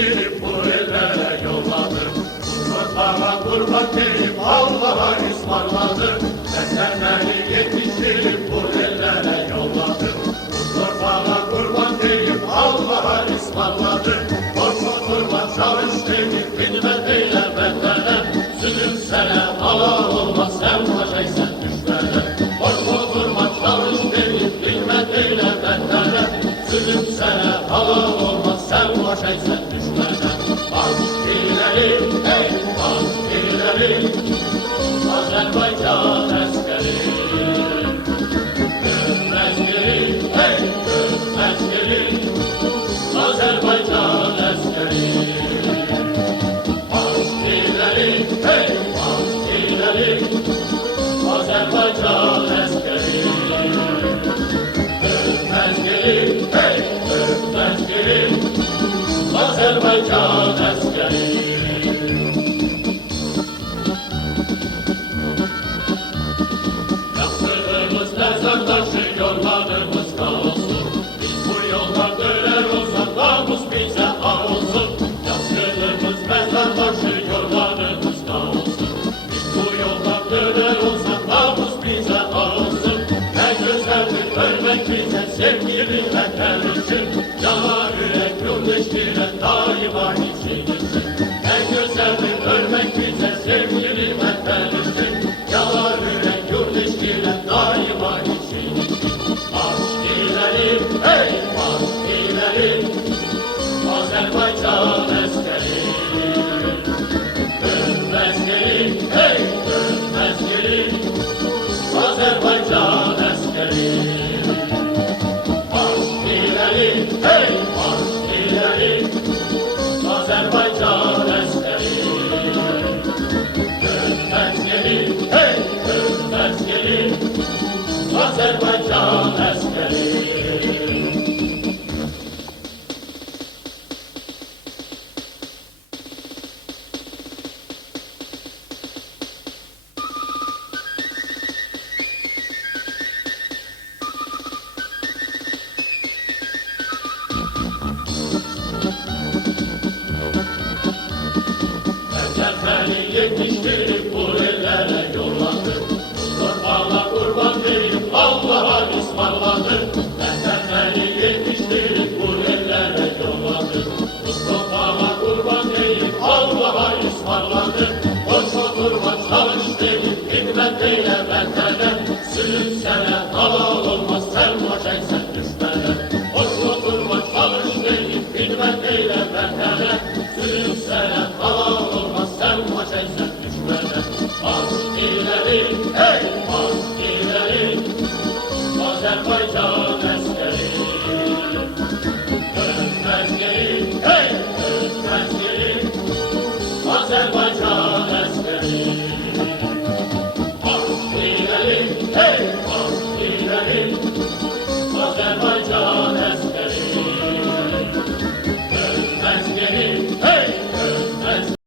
yetiştirip bu ellere yolladım. Bana kurban verip Allah'a ısmarladım. Esenleri yetiştirip bu ellere yolladım. Bana kurban verip Allah'a ısmarladım. Korkma durma çalış dedim hizmet eyle bendene. Zulüm sana halal olmaz sen başaysan düşmene. Korkma durma çalış dedim hizmet eyle bendene. Zulüm sana halal olmaz sen başaysan düşmene. Askerilerim hey askerilerim Azerbaycan askeri. Askeri hey askeri Azerbaycan askeri. Askerilerim hey askerilerim Azerbaycan askeri. Askeri hey askeri Azerbaycan askeri. Yaktığımız mezar taşı yollarımız da olsun. Biz bu yoldan döner olsak namus bize ar olsun. Yaktığımız mezar taşı yollarımız da olsun. Biz bu yoldan döner olsak namus bize ar olsun. Ne güzeldir ölmek bize sevgili vatandaşım. Yanar yürek yurdeştiren daima için için. Ne güzeldir ölmek bize sevgili vatandaşım. Yanar yürek yurdeştiren daima için için. Askerilerim hey askerilerim Azerbaycan askeri. Askeri hey askeri Azerbaycan askeri. Askerilerim hey askerilerim Azerbaycan askeri. Askeri hey askeri Azerbaycan askeri. Esenleri yetiştirip bu ellere yolladım. Bana kurban verip Allah'a ısmarladım. Esenleri yetiştirip bu ellere yolladım. Mustafa'ma kurban verip Allah'a ısmarladım. Boşa durma çalış deyip himmet eyle bendene. Zulüm sana halal olmaz sen başaysan düşmene. Boşa durma çalış deyip himmet eyle bendene. Zulüm sana halal olmaz sen başaysan düşmene. Askerilerim hey askerilerim